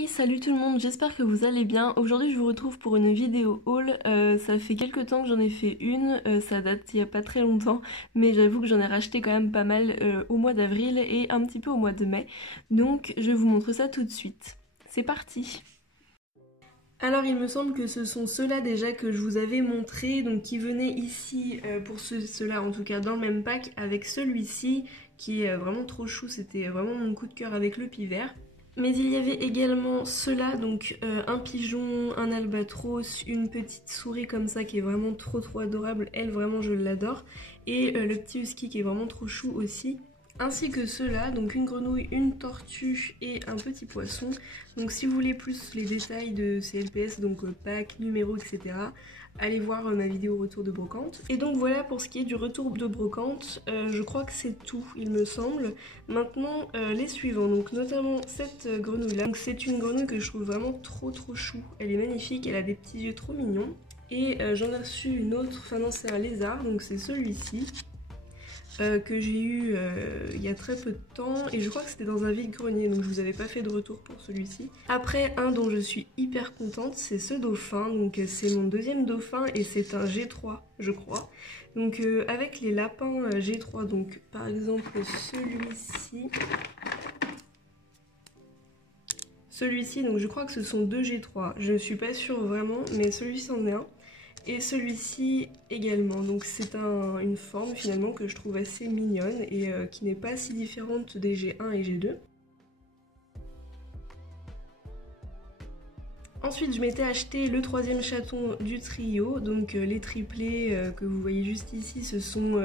Hey, salut tout le monde, j'espère que vous allez bien. Aujourd'hui je vous retrouve pour une vidéo haul. Ça fait quelques temps que j'en ai fait une, ça date il y a pas très longtemps, mais j'avoue que j'en ai racheté quand même pas mal au mois d'avril et un petit peu au mois de mai. Donc je vous montre ça tout de suite. C'est parti! Alors il me semble que ce sont ceux-là déjà que je vous avais montré, donc qui venaient ici pour ceux-là en tout cas dans le même pack avec celui-ci qui est vraiment trop chou, c'était vraiment mon coup de cœur avec le pivert. Mais il y avait également ceux-là, donc un pigeon, un albatros, une petite souris comme ça qui est vraiment trop adorable, elle vraiment je l'adore, et le petit husky qui est vraiment trop chou aussi. Ainsi que ceux-là, donc une grenouille, une tortue et un petit poisson. Donc si vous voulez plus les détails de ces LPS, donc pack, numéro, etc., allez voir ma vidéo retour de brocante. Et donc voilà pour ce qui est du retour de brocante, je crois que c'est tout il me semble. Maintenant les suivants, donc notamment cette grenouille là. Donc c'est une grenouille que je trouve vraiment trop chou, elle est magnifique, elle a des petits yeux trop mignons. Et j'en ai reçu une autre, enfin non c'est un lézard, donc c'est celui-ci. Que j'ai eu il y a très peu de temps et je crois que c'était dans un vide-grenier, donc je vous avais pas fait de retour pour celui-ci. Après un dont je suis hyper contente, c'est ce dauphin, donc c'est mon deuxième dauphin et c'est un G3 je crois. Donc avec les lapins G3, donc par exemple celui-ci, donc je crois que ce sont deux G3, je ne suis pas sûre vraiment, mais celui-ci en est un. Et celui-ci également, donc c'est une forme finalement que je trouve assez mignonne et qui n'est pas si différente des G1 et G2. Ensuite je m'étais acheté le troisième chaton du trio, donc les triplés que vous voyez juste ici, ce sont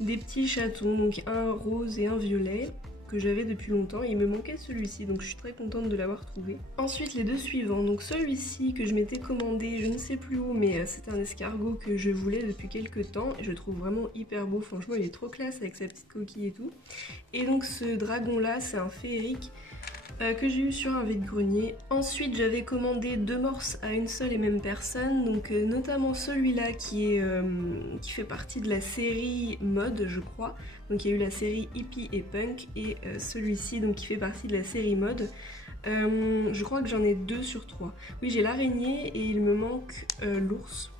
des petits chatons, donc un rose et un violet, que j'avais depuis longtemps et il me manquait celui-ci, donc je suis très contente de l'avoir trouvé. Ensuite les deux suivants, donc celui-ci que je m'étais commandé je ne sais plus où, mais c'est un escargot que je voulais depuis quelques temps et je le trouve vraiment hyper beau, franchement il est trop classe avec sa petite coquille et tout. Et donc ce dragon là c'est un féerique que j'ai eu sur un vide-grenier. Ensuite j'avais commandé deux morses à une seule et même personne, donc notamment celui-là qui fait partie de la série mode je crois. Donc il y a eu la série hippie et punk et celui-ci donc qui fait partie de la série mode. Je crois que j'en ai 2 sur 3. Oui j'ai l'araignée et il me manque l'ours.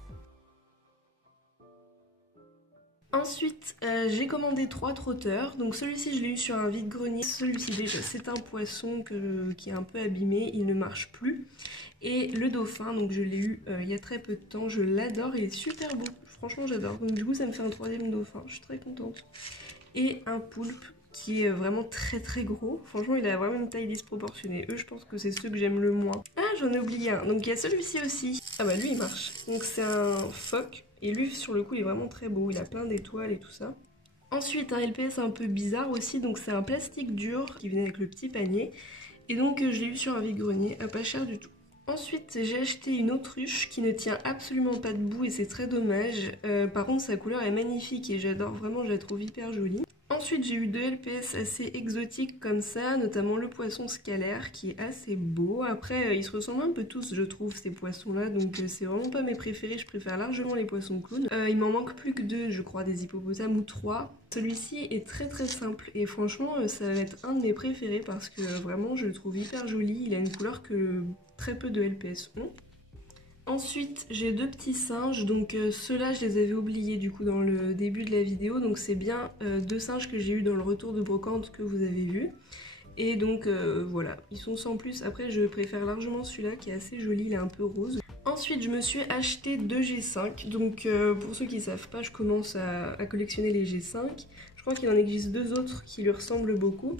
Ensuite, j'ai commandé 3 trotteurs, donc celui-ci je l'ai eu sur un vide-grenier, celui-ci déjà c'est un poisson qui est un peu abîmé, il ne marche plus. Et le dauphin, donc je l'ai eu il y a très peu de temps, je l'adore, il est super beau, franchement j'adore. Donc du coup ça me fait un troisième dauphin, je suis très contente. Et un poulpe qui est vraiment très gros, franchement il a vraiment une taille disproportionnée, eux je pense que c'est ceux que j'aime le moins. Ah j'en ai oublié un, donc il y a celui-ci aussi, ah bah lui il marche, donc c'est un phoque. Et lui sur le coup il est vraiment très beau, il a plein d'étoiles et tout ça. Ensuite un LPS un peu bizarre aussi, donc c'est un plastique dur qui venait avec le petit panier. Et donc je l'ai eu sur un vide-grenier à pas cher du tout. Ensuite j'ai acheté une autruche qui ne tient absolument pas debout et c'est très dommage. Par contre sa couleur est magnifique et j'adore vraiment, je la trouve hyper jolie. Ensuite j'ai eu deux LPS assez exotiques comme ça, notamment le poisson scalaire qui est assez beau. Après ils se ressemblent un peu tous je trouve ces poissons là, donc c'est vraiment pas mes préférés, je préfère largement les poissons clowns. Il m'en manque plus que 2 je crois, des hippopotames ou 3. Celui-ci est très simple et franchement ça va être un de mes préférés parce que vraiment je le trouve hyper joli, il a une couleur que très peu de LPS ont. Ensuite j'ai deux petits singes, donc ceux-là je les avais oubliés du coup dans le début de la vidéo, donc c'est bien deux singes que j'ai eu dans le retour de brocante que vous avez vu. Et donc voilà, ils sont sans plus, après je préfère largement celui-là qui est assez joli, il est un peu rose. Ensuite je me suis acheté deux G5, donc pour ceux qui ne savent pas je commence à collectionner les G5. Je crois qu'il en existe deux autres qui lui ressemblent beaucoup.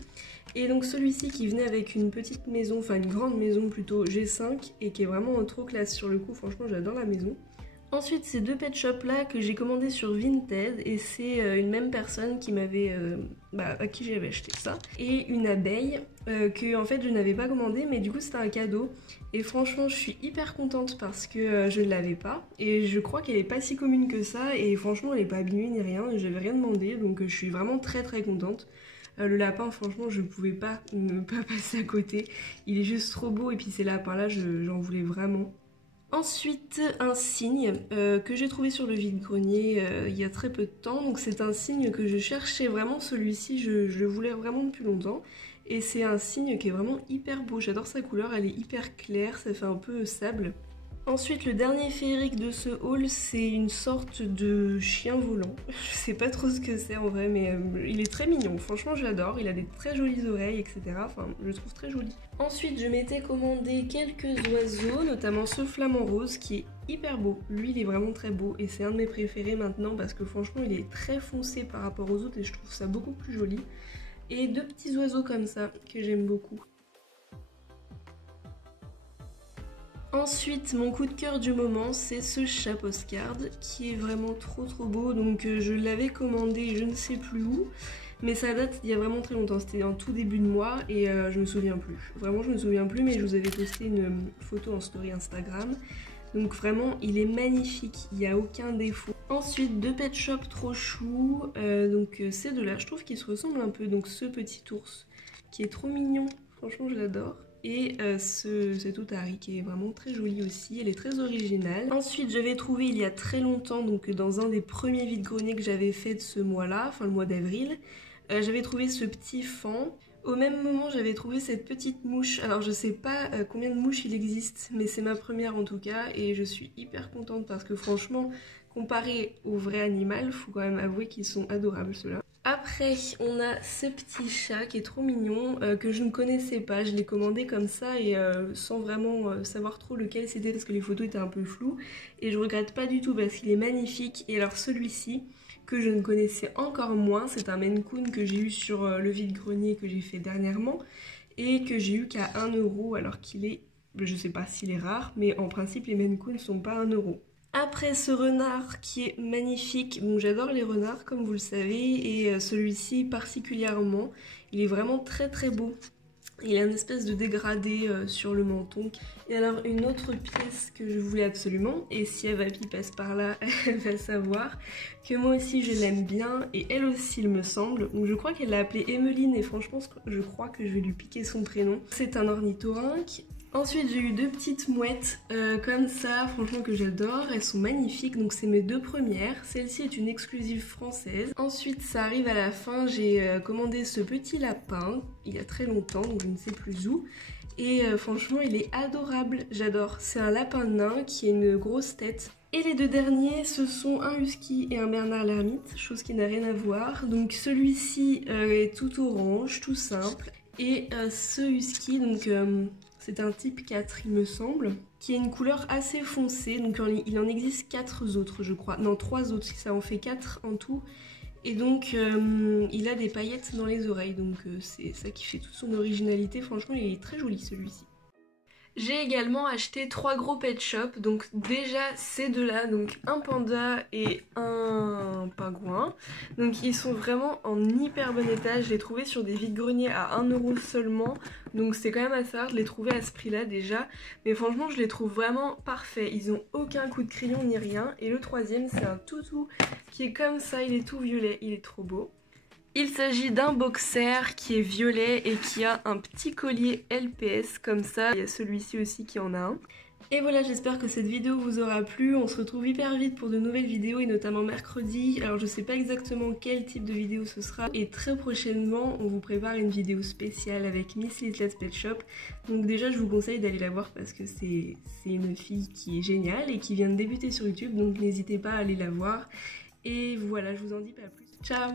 Et donc celui-ci qui venait avec une petite maison, enfin une grande maison plutôt G5 et qui est vraiment trop classe sur le coup, franchement j'adore la maison. Ensuite ces deux pet shops là que j'ai commandé sur Vinted et c'est une même personne qui m'avait, à qui j'avais acheté ça. Et une abeille que en fait je n'avais pas commandé mais du coup c'était un cadeau. Et franchement je suis hyper contente parce que je ne l'avais pas. Et je crois qu'elle est pas si commune que ça et franchement elle est pas abîmée ni rien, j'avais rien demandé donc je suis vraiment très contente. Le lapin franchement je pouvais pas ne pas passer à côté, il est juste trop beau et puis ces lapins là j'en voulais vraiment. Ensuite un cygne que j'ai trouvé sur le vide-grenier il y a très peu de temps, donc c'est un cygne que je cherchais vraiment, celui-ci je le voulais vraiment depuis longtemps Et c'est un cygne qui est vraiment hyper beau, j'adore sa couleur, elle est hyper claire, ça fait un peu sable. Ensuite, le dernier féerique de ce haul, c'est une sorte de chien volant. Je sais pas trop ce que c'est en vrai, mais il est très mignon. Franchement, je l'adore. Il a des très jolies oreilles, etc. Enfin, je le trouve très joli. Ensuite, je m'étais commandé quelques oiseaux, notamment ce flamant rose qui est hyper beau. Lui, il est vraiment très beau et c'est un de mes préférés maintenant parce que franchement, il est très foncé par rapport aux autres et je trouve ça beaucoup plus joli. Et deux petits oiseaux comme ça que j'aime beaucoup. Ensuite, mon coup de cœur du moment, c'est ce chat postcard qui est vraiment trop beau. Donc je l'avais commandé je ne sais plus où, mais ça date d'il y a vraiment très longtemps. C'était en tout début de mois et je me souviens plus. Vraiment, je me souviens plus, mais je vous avais posté une photo en story Instagram. Donc vraiment, il est magnifique, il n'y a aucun défaut. Ensuite, deux pet shop trop chou. Donc ces deux-là, je trouve qu'ils se ressemblent un peu. Donc ce petit ours qui est trop mignon, franchement, je l'adore. Et cet otari qui est vraiment très joli aussi, elle est très originale. Ensuite j'avais trouvé il y a très longtemps, donc dans un des premiers vide-greniers que j'avais fait de ce mois-là, enfin le mois d'avril, j'avais trouvé ce petit fan. Au même moment j'avais trouvé cette petite mouche, alors je sais pas combien de mouches il existe, mais c'est ma première en tout cas, et je suis hyper contente parce que franchement, comparé au vrai animal, faut quand même avouer qu'ils sont adorables ceux-là. Après, on a ce petit chat qui est trop mignon, que je ne connaissais pas. Je l'ai commandé comme ça et sans vraiment savoir trop lequel c'était parce que les photos étaient un peu floues. Et je regrette pas du tout parce qu'il est magnifique. Et alors celui-ci, que je ne connaissais encore moins, c'est un Maine Coon que j'ai eu sur le vide-grenier que j'ai fait dernièrement. Et que j'ai eu qu'à 1 € alors qu'il est, je sais pas s'il est rare, mais en principe les Maine Coon sont pas 1 €. Après ce renard qui est magnifique, bon j'adore les renards comme vous le savez et celui-ci particulièrement, il est vraiment très beau. Il a une espèce de dégradé sur le menton. Et alors une autre pièce que je voulais absolument, et si Avapi passe par là, elle va savoir que moi aussi je l'aime bien et elle aussi il me semble. Donc je crois qu'elle l'a appelée Emeline et franchement je crois que je vais lui piquer son prénom. C'est un ornithorynque. Ensuite j'ai eu deux petites mouettes comme ça, franchement que j'adore, elles sont magnifiques, donc c'est mes deux premières. Celle-ci est une exclusive française. Ensuite ça arrive à la fin, j'ai commandé ce petit lapin il y a très longtemps, donc je ne sais plus où. Et franchement il est adorable, j'adore. C'est un lapin nain qui a une grosse tête. Et les deux derniers, ce sont un husky et un Bernard l'ermite, chose qui n'a rien à voir. Donc celui-ci est tout orange, tout simple. Et ce husky, donc c'est un type 4 il me semble, qui a une couleur assez foncée, donc il en existe 4 autres je crois, non 3 autres, ça en fait 4 en tout. Et donc il a des paillettes dans les oreilles, donc c'est ça qui fait toute son originalité, franchement il est très joli celui-ci. J'ai également acheté 3 gros pet shop, donc déjà ces deux-là, donc un panda et un pingouin. Donc ils sont vraiment en hyper bon état, je les ai trouvés sur des vide-greniers à 1 € seulement, donc c'est quand même assez rare de les trouver à ce prix-là déjà. Mais franchement je les trouve vraiment parfaits, ils ont aucun coup de crayon ni rien. Et le troisième c'est un toutou qui est comme ça, il est tout violet, il est trop beau. Il s'agit d'un boxer qui est violet et qui a un petit collier LPS comme ça. Il y a celui-ci aussi qui en a un. Et voilà, j'espère que cette vidéo vous aura plu. On se retrouve hyper vite pour de nouvelles vidéos et notamment mercredi. Alors je sais pas exactement quel type de vidéo ce sera. Et très prochainement, on vous prépare une vidéo spéciale avec Miss Little's Pet Shop. Donc déjà, je vous conseille d'aller la voir parce que c'est une fille qui est géniale et qui vient de débuter sur YouTube. Donc n'hésitez pas à aller la voir. Et voilà, je vous en dis pas plus. Ciao!